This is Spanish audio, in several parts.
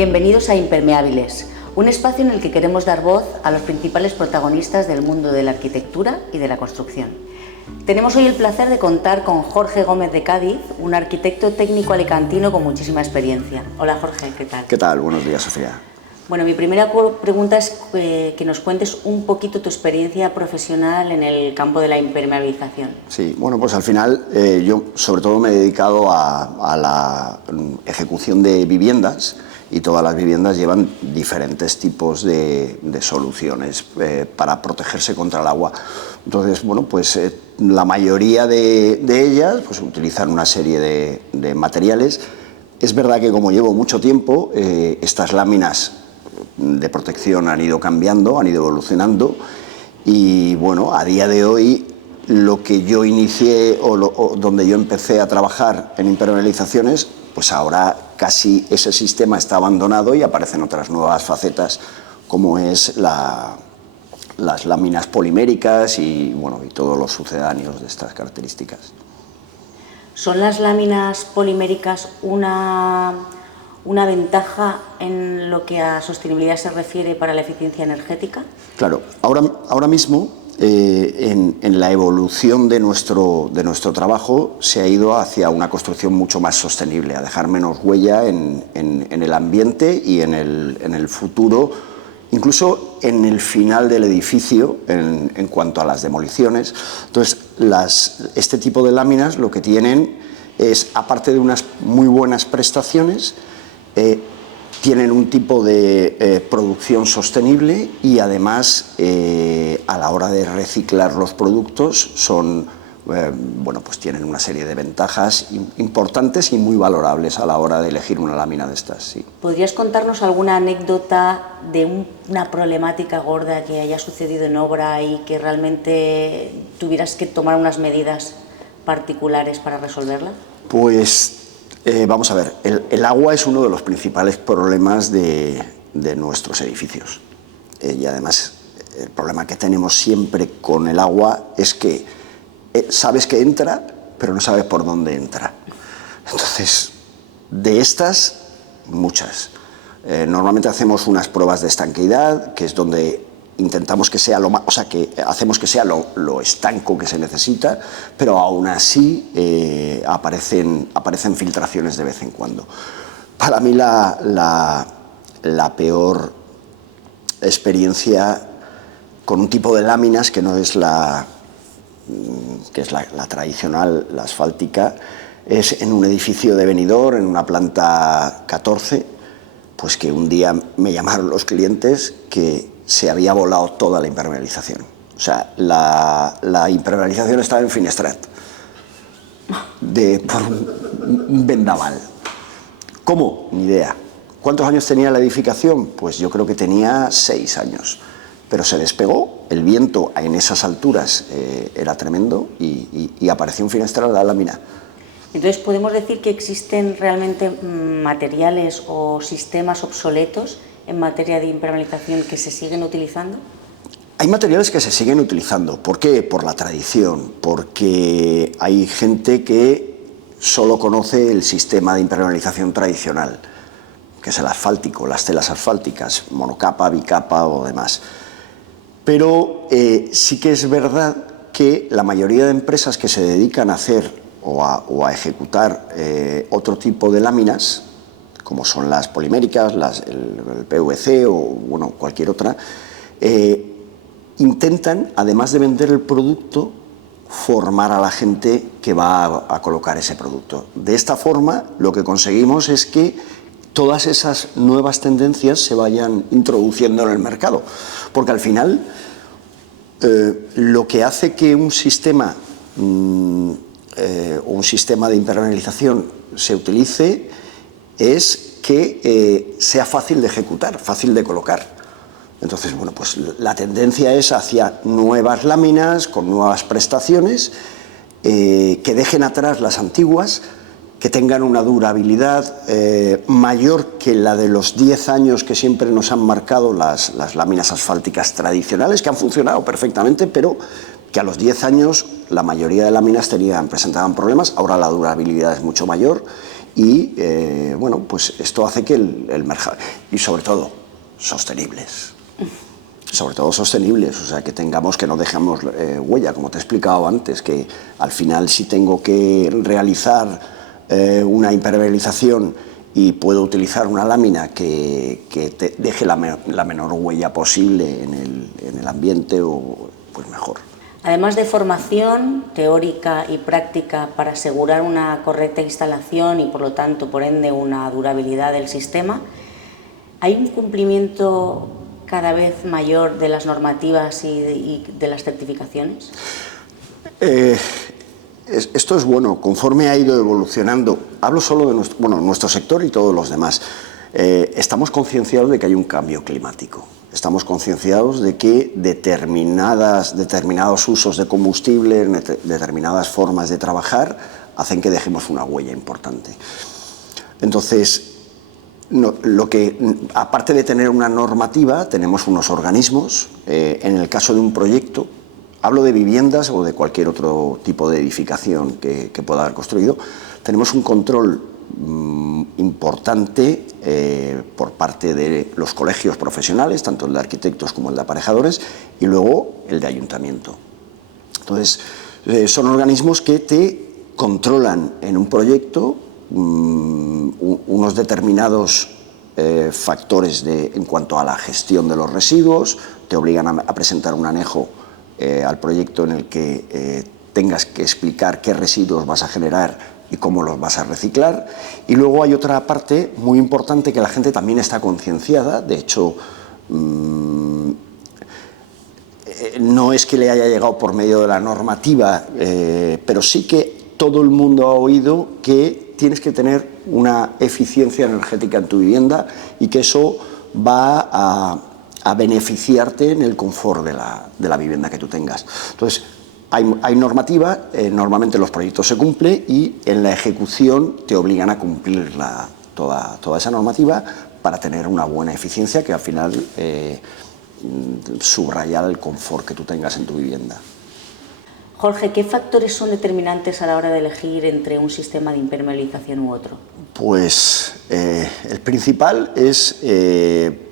Bienvenidos a Impermeables, un espacio en el que queremos dar voz a los principales protagonistas del mundo de la arquitectura y de la construcción. Tenemos hoy el placer de contar con Jorge Gómez de Cádiz, un arquitecto técnico alicantino con muchísima experiencia. Hola Jorge, ¿qué tal? ¿Qué tal? Buenos días, Sofía. Bueno, mi primera pregunta es que nos cuentes un poquito tu experiencia profesional en el campo de la impermeabilización. Sí, bueno, pues al final yo sobre todo me he dedicado a la ejecución de viviendas y todas las viviendas llevan diferentes tipos de soluciones para protegerse contra el agua. Entonces, bueno, pues la mayoría de ellas pues utilizan una serie de materiales. Es verdad que como llevo mucho tiempo, estas láminas de protección han ido cambiando, han ido evolucionando y bueno, a día de hoy lo que yo inicié o donde yo empecé a trabajar en impermeabilizaciones, pues ahora casi ese sistema está abandonado y aparecen otras nuevas facetas como es las láminas poliméricas y bueno, y todos los sucedáneos de estas características. ¿Son las láminas poliméricas una ventaja en lo que a sostenibilidad se refiere para la eficiencia energética? Claro, ahora mismo en la evolución de nuestro trabajo se ha ido hacia una construcción mucho más sostenible, a dejar menos huella en el ambiente y en el futuro, incluso en el final del edificio en cuanto a las demoliciones. Entonces, este tipo de láminas lo que tienen es, aparte de unas muy buenas prestaciones, tienen un tipo de producción sostenible y además a la hora de reciclar los productos son, bueno, pues tienen una serie de ventajas importantes y muy valorables a la hora de elegir una lámina de estas. Sí. ¿Podrías contarnos alguna anécdota de una problemática gorda que haya sucedido en obra y que realmente tuvieras que tomar unas medidas particulares para resolverla? Pues vamos a ver, el agua es uno de los principales problemas de nuestros edificios y además el problema que tenemos siempre con el agua es que sabes que entra, pero no sabes por dónde entra. Entonces, de estas, muchas. Normalmente hacemos unas pruebas de estanqueidad, que es donde intentamos que sea hacemos que sea lo estanco que se necesita, pero aún así aparecen filtraciones de vez en cuando. Para mí la peor experiencia con un tipo de láminas que no es la tradicional, la asfáltica, es en un edificio de Benidorm, en una planta 14, pues que un día me llamaron los clientes que se había volado toda la impermeabilización. O sea, la impermeabilización estaba en Finestrat, por un vendaval. ¿Cómo? Ni idea. ¿Cuántos años tenía la edificación? Pues yo creo que tenía 6 años. Pero se despegó, el viento en esas alturas era tremendo y apareció en Finestrat la lámina. Entonces, ¿podemos decir que existen realmente materiales o sistemas obsoletos en materia de impermeabilización que se siguen utilizando? Hay materiales que se siguen utilizando. ¿Por qué? Por la tradición, porque hay gente que solo conoce el sistema de impermeabilización tradicional, que es el asfáltico, las telas asfálticas, monocapa, bicapa o demás. Pero sí que es verdad que la mayoría de empresas que se dedican a hacer o a ejecutar otro tipo de láminas, como son las poliméricas, el PVC o bueno, cualquier otra, intentan, además de vender el producto, formar a la gente que va a colocar ese producto. De esta forma, lo que conseguimos es que todas esas nuevas tendencias se vayan introduciendo en el mercado, porque al final lo que hace que un sistema de impermeabilización se utilice es que sea fácil de ejecutar, fácil de colocar. Entonces, bueno, pues la tendencia es hacia nuevas láminas con nuevas prestaciones que dejen atrás las antiguas, que tengan una durabilidad mayor que la de los 10 años que siempre nos han marcado las láminas asfálticas tradicionales, que han funcionado perfectamente, pero que a los 10 años la mayoría de láminas presentaban problemas. Ahora la durabilidad es mucho mayor y bueno, pues esto hace que el mercado, y sobre todo sostenibles. Sobre todo sostenibles, o sea, que tengamos, que no dejemos huella, como te he explicado antes, que al final si tengo que realizar una impermeabilización y puedo utilizar una lámina que te deje la menor huella posible en el ambiente, pues mejor. Además de formación teórica y práctica para asegurar una correcta instalación y por lo tanto, por ende, una durabilidad del sistema, ¿hay un cumplimiento cada vez mayor de las normativas y de las certificaciones? Esto es bueno, conforme ha ido evolucionando, hablo solo de nuestro sector y todos los demás, estamos concienciados de que hay un cambio climático, estamos concienciados de que determinados usos de combustible, determinadas formas de trabajar, hacen que dejemos una huella importante. Entonces, aparte de tener una normativa, tenemos unos organismos, en el caso de un proyecto, hablo de viviendas o de cualquier otro tipo de edificación que pueda haber construido, tenemos un control importante por parte de los colegios profesionales, tanto el de arquitectos como el de aparejadores, y luego el de ayuntamiento. Entonces, son organismos que te controlan en un proyecto unos determinados factores en cuanto a la gestión de los residuos, te obligan a presentar un anejo al proyecto en el que tengas que explicar qué residuos vas a generar y cómo los vas a reciclar. Y luego hay otra parte muy importante que la gente también está concienciada, de hecho no es que le haya llegado por medio de la normativa, pero sí que todo el mundo ha oído que tienes que tener una eficiencia energética en tu vivienda y que eso va a beneficiarte en el confort de la vivienda que tú tengas. Entonces, hay normativa, normalmente los proyectos se cumplen y en la ejecución te obligan a cumplir toda esa normativa para tener una buena eficiencia que al final subraya el confort que tú tengas en tu vivienda. Jorge, ¿qué factores son determinantes a la hora de elegir entre un sistema de impermeabilización u otro? Pues el principal es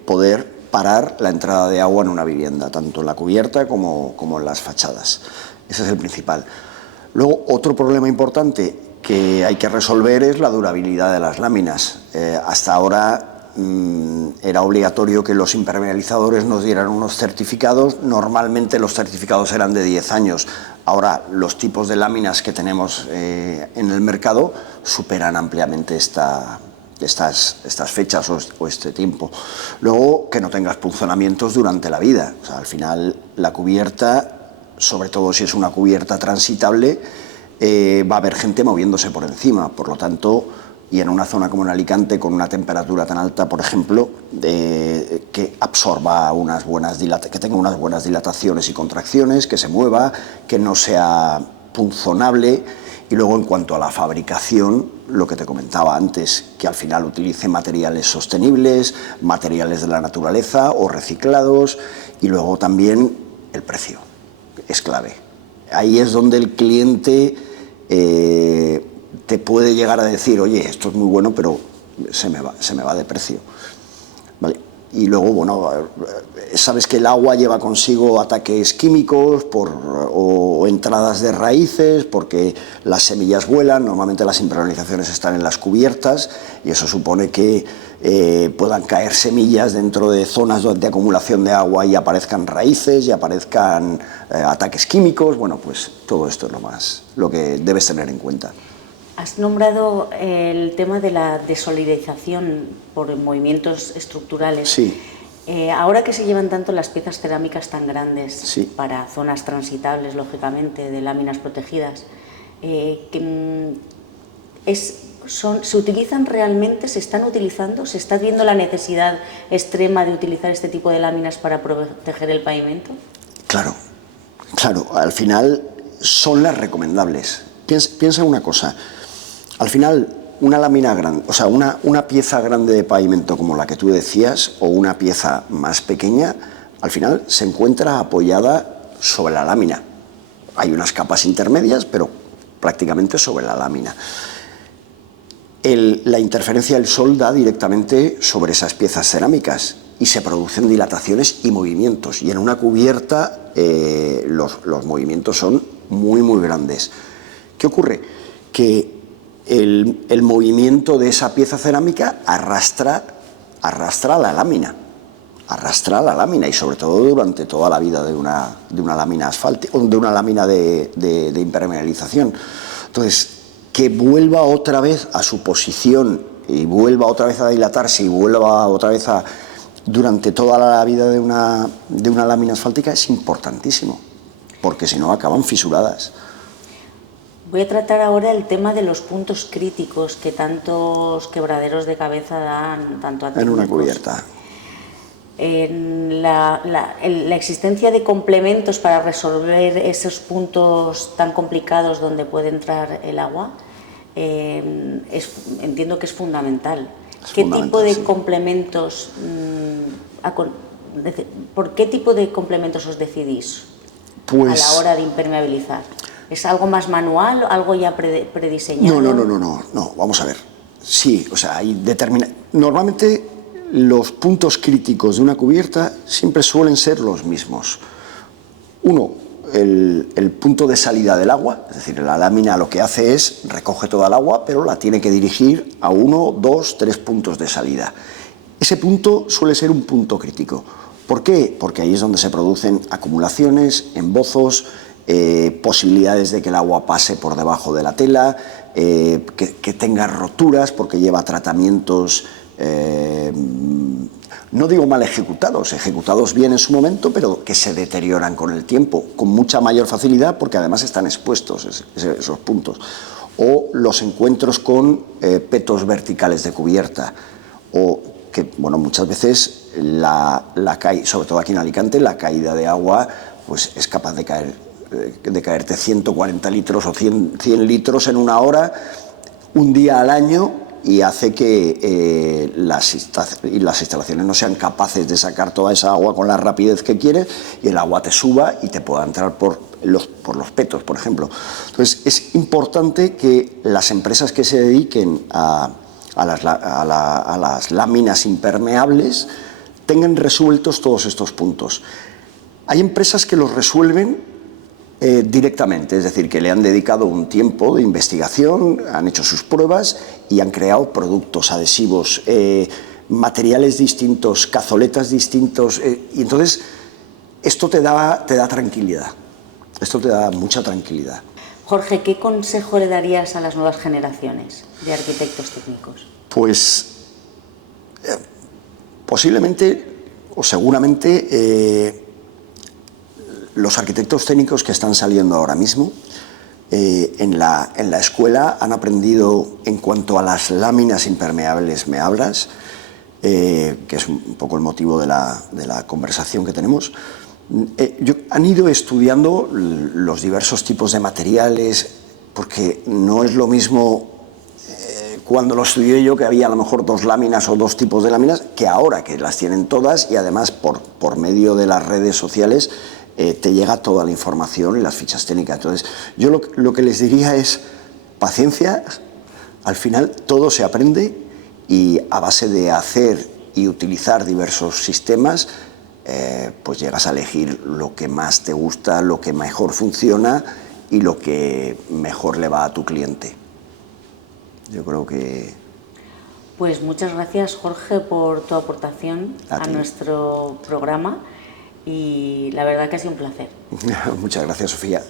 poder parar la entrada de agua en una vivienda, tanto en la cubierta como en las fachadas. Ese es el principal. Luego, otro problema importante que hay que resolver es la durabilidad de las láminas. Hasta ahora era obligatorio que los impermeabilizadores nos dieran unos certificados. Normalmente los certificados eran de 10 años. Ahora los tipos de láminas que tenemos en el mercado superan ampliamente estas fechas o este tiempo. Luego, que no tengas punzonamientos durante la vida. O sea, al final la cubierta, sobre todo si es una cubierta transitable, va a haber gente moviéndose por encima. Por lo tanto, y en una zona como en Alicante, con una temperatura tan alta, por ejemplo, que absorba que tenga unas buenas dilataciones y contracciones, que se mueva, que no sea punzonable. Y luego, en cuanto a la fabricación, lo que te comentaba antes, que al final utilice materiales sostenibles, materiales de la naturaleza o reciclados, y luego también el precio, es clave. Ahí es donde el cliente te puede llegar a decir, oye, esto es muy bueno, pero se me va de precio. ¿Vale? Y luego, bueno, sabes que el agua lleva consigo ataques químicos o entradas de raíces, porque las semillas vuelan. Normalmente las impermeabilizaciones están en las cubiertas y eso supone que puedan caer semillas dentro de zonas de acumulación de agua y aparezcan raíces y aparezcan ataques químicos. Bueno, pues todo esto es lo que debes tener en cuenta. Has nombrado el tema de la desolidarización por movimientos estructurales. Sí. Ahora que se llevan tanto las piezas cerámicas tan grandes, sí, para zonas transitables, lógicamente, de láminas protegidas, ¿se utilizan realmente? ¿Se están utilizando? ¿Se está viendo la necesidad extrema de utilizar este tipo de láminas para proteger el pavimento? Claro, al final son las recomendables. Piensa una cosa. Al final, una lámina grande, o sea, una pieza grande de pavimento como la que tú decías, o una pieza más pequeña, al final se encuentra apoyada sobre la lámina. Hay unas capas intermedias, pero prácticamente sobre la lámina. La interferencia del sol da directamente sobre esas piezas cerámicas y se producen dilataciones y movimientos. Y en una cubierta los movimientos son muy, muy grandes. ¿Qué ocurre? Que el movimiento de esa pieza cerámica arrastra la lámina. Arrastra la lámina y sobre todo durante toda la vida de una lámina asfáltica, de una lámina de impermeabilización. Entonces, que vuelva otra vez a su posición y vuelva otra vez a dilatarse y vuelva otra vez durante toda la vida de una lámina asfáltica es importantísimo, porque si no acaban fisuradas. Voy a tratar ahora el tema de los puntos críticos que tantos quebraderos de cabeza dan, tanto a en una cubierta. En la existencia de complementos para resolver esos puntos tan complicados donde puede entrar el agua, entiendo que es fundamental. ¿Qué tipo de complementos, por qué tipo de complementos os decidís a la hora de impermeabilizar? ¿Es algo más manual, algo ya prediseñado? No, vamos a ver. Sí, o sea, normalmente los puntos críticos de una cubierta siempre suelen ser los mismos. Uno, el punto de salida del agua, es decir, la lámina lo que hace es recoge toda el agua, pero la tiene que dirigir a 1, 2, 3 puntos de salida. Ese punto suele ser un punto crítico. ¿Por qué? Porque ahí es donde se producen acumulaciones, embozos, posibilidades de que el agua pase por debajo de la tela, que tenga roturas porque lleva tratamientos, no digo mal ejecutados bien en su momento, pero que se deterioran con el tiempo, con mucha mayor facilidad porque además están expuestos esos puntos. O los encuentros con petos verticales de cubierta, o que, bueno, muchas veces sobre todo aquí en Alicante, la caída de agua pues es capaz de caerte 140 litros o 100 litros en una hora, un día al año, y hace que las instalaciones no sean capaces de sacar toda esa agua con la rapidez que quieres y el agua te suba y te pueda entrar por los petos, por ejemplo. Entonces, es importante que las empresas que se dediquen a las láminas impermeables tengan resueltos todos estos puntos. Hay empresas que los resuelven directamente, es decir, que le han dedicado un tiempo de investigación, han hecho sus pruebas y han creado productos, adhesivos, materiales distintos, cazoletas distintos, y entonces esto te da tranquilidad, esto te da mucha tranquilidad. Jorge, ¿qué consejo le darías a las nuevas generaciones de arquitectos técnicos? Pues posiblemente o seguramente los arquitectos técnicos que están saliendo ahora mismo en la escuela han aprendido en cuanto a las láminas impermeables, me hablas, que es un poco el motivo de la conversación que tenemos. Han ido estudiando los diversos tipos de materiales, porque no es lo mismo cuando lo estudié yo, que había a lo mejor 2 láminas o 2 tipos de láminas, que ahora que las tienen todas y además por medio de las redes sociales te llega toda la información y las fichas técnicas. Entonces, yo lo que les diría es paciencia, al final todo se aprende y a base de hacer y utilizar diversos sistemas, pues llegas a elegir lo que más te gusta, lo que mejor funciona y lo que mejor le va a tu cliente. Yo creo que... Pues muchas gracias, Jorge, por tu aportación a nuestro programa y la verdad que ha sido un placer. Muchas gracias, Sofía.